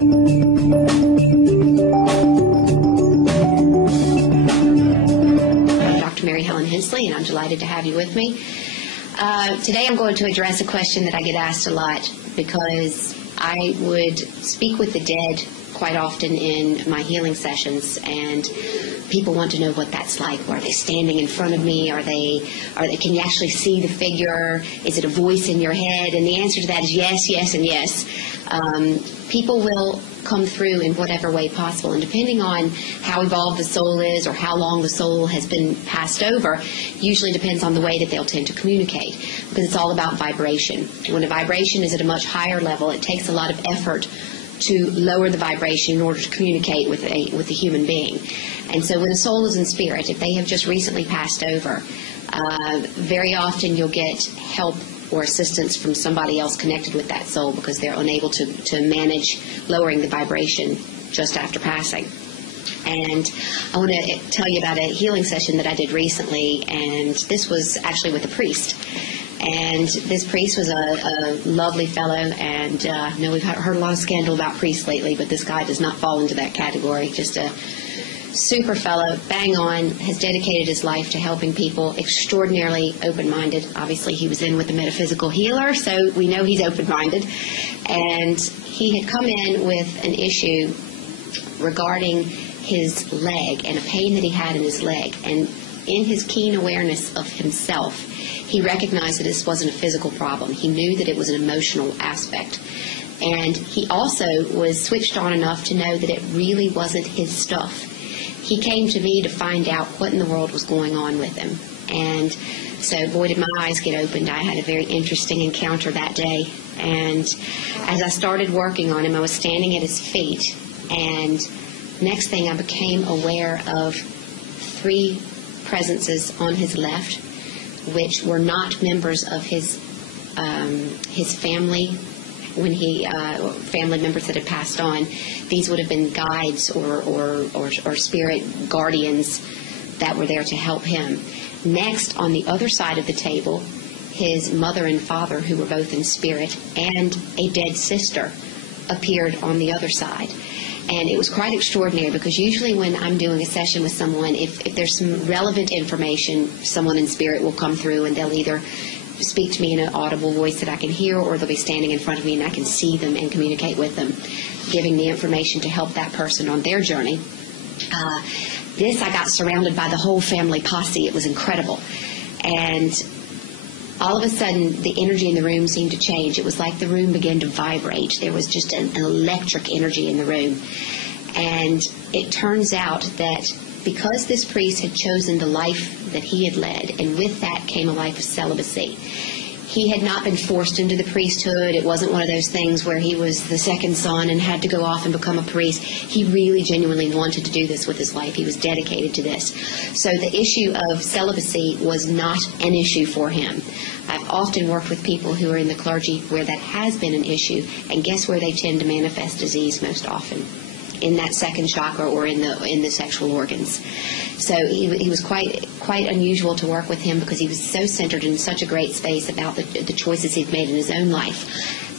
Dr. Mary Helen Hensley, and I'm delighted to have you with me. Today I'm going to address a question that I get asked a lot because I would speak with the dead quite often in my healing sessions, and people want to know what that's like. Are they standing in front of me? Can you actually see the figure? Is it a voice in your head? And the answer to that is yes, yes, and yes. People will come through in whatever way possible, and depending on how evolved the soul is or how long the soul has been passed over, usually depends on the way that they'll tend to communicate, because it's all about vibration. When a vibration is at a much higher level, it takes a lot of effort to lower the vibration in order to communicate with a human being. And so when a soul is in spirit, if they have just recently passed over, very often you'll get help or assistance from somebody else connected with that soul, because they're unable to manage lowering the vibration just after passing. And I want to tell you about a healing session that I did recently, and this was actually with a priest. And this priest was a lovely fellow, and I know we've heard a lot of scandal about priests lately, but this guy does not fall into that category. Just a super fellow, bang on, has dedicated his life to helping people, extraordinarily open-minded. Obviously, he was in with a metaphysical healer, so we know he's open-minded. And he had come in with an issue regarding his leg and a pain that he had in his leg. And in his keen awareness of himself, he recognized that this wasn't a physical problem. He knew that it was an emotional aspect. And he also was switched on enough to know that it really wasn't his stuff. He came to me to find out what in the world was going on with him. And so, boy, did my eyes get opened. I had a very interesting encounter that day. And as I started working on him, I was standing at his feet. And next thing, I became aware of 3 presences on his left, which were not members of his family. When family members that had passed on, these would have been guides or spirit guardians that were there to help him. Next, on the other side of the table, his mother and father, who were both in spirit, and a dead sister appeared on the other side. And it was quite extraordinary, because usually when I'm doing a session with someone, if there's some relevant information, someone in spirit will come through and they'll either speak to me in an audible voice that I can hear, or they'll be standing in front of me and I can see them and communicate with them, giving the information to help that person on their journey. This, I got surrounded by the whole family posse. It was incredible. And all of a sudden, the energy in the room seemed to change. It was like the room began to vibrate. There was just an electric energy in the room. And it turns out that because this priest had chosen the life that he had led, and with that came a life of celibacy, he had not been forced into the priesthood. It wasn't one of those things where he was the second son and had to go off and become a priest. He really genuinely wanted to do this with his life. He was dedicated to this. So the issue of celibacy was not an issue for him. I've often worked with people who are in the clergy where that has been an issue, and guess where they tend to manifest disease most often? In that second chakra or in the sexual organs. So he was quite unusual to work with him, because he was so centered in such a great space about the choices he'd made in his own life.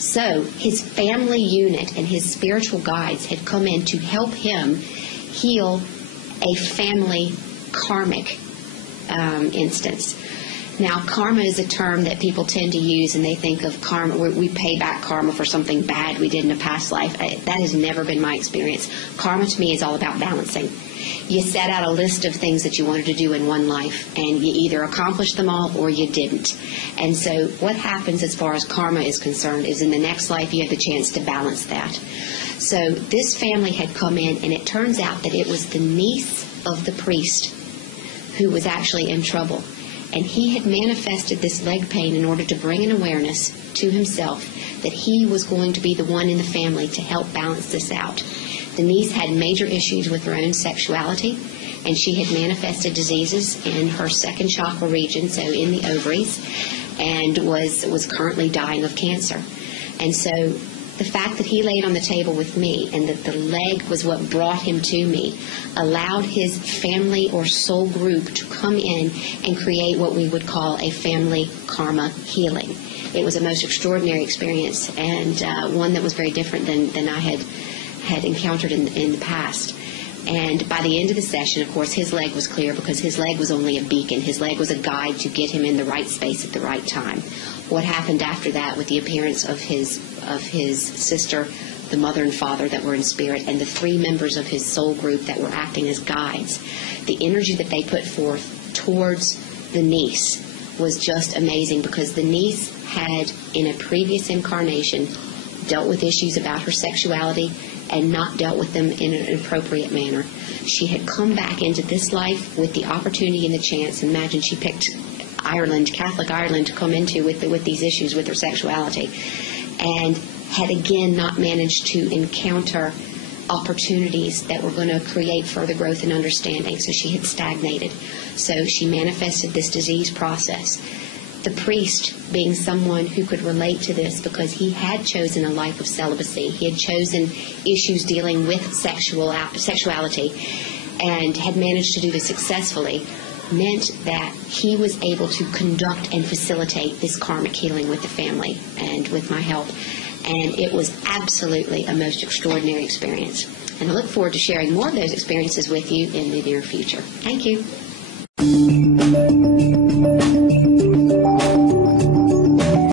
So his family unit and his spiritual guides had come in to help him heal a family karmic instance. Now, karma is a term that people tend to use, and they think of karma, we pay back karma for something bad we did in a past life. That has never been my experience. Karma to me is all about balancing. You set out a list of things that you wanted to do in one life, and you either accomplished them all or you didn't. And so what happens as far as karma is concerned is in the next life you have the chance to balance that. So this family had come in, and it turns out that it was the niece of the priest who was actually in trouble. And he had manifested this leg pain in order to bring an awareness to himself that he was going to be the one in the family to help balance this out. Denise had major issues with her own sexuality, and she had manifested diseases in her second chakra region, so in the ovaries, and was currently dying of cancer. And so the fact that he laid on the table with me and that the leg was what brought him to me allowed his family or soul group to come in and create what we would call a family karma healing. It was a most extraordinary experience, and one that was very different than I had had encountered in the past. And by the end of the session, of course, his leg was clear because his leg was only a beacon. His leg was a guide to get him in the right space at the right time. What happened after that with the appearance of his sister, the mother and father that were in spirit, and the 3 members of his soul group that were acting as guides, the energy that they put forth towards the niece was just amazing, because the niece had, in a previous incarnation, dealt with issues about her sexuality and not dealt with them in an appropriate manner. She had come back into this life with the opportunity and the chance. Imagine she picked Ireland, Catholic Ireland, to come into with these issues with her sexuality, and had again not managed to encounter opportunities that were going to create further growth and understanding. So she had stagnated. So she manifested this disease process. The priest, being someone who could relate to this because he had chosen a life of celibacy, he had chosen issues dealing with sexuality, and had managed to do this successfully, meant that he was able to conduct and facilitate this karmic healing with the family and with my help. And it was absolutely a most extraordinary experience. And I look forward to sharing more of those experiences with you in the near future. Thank you.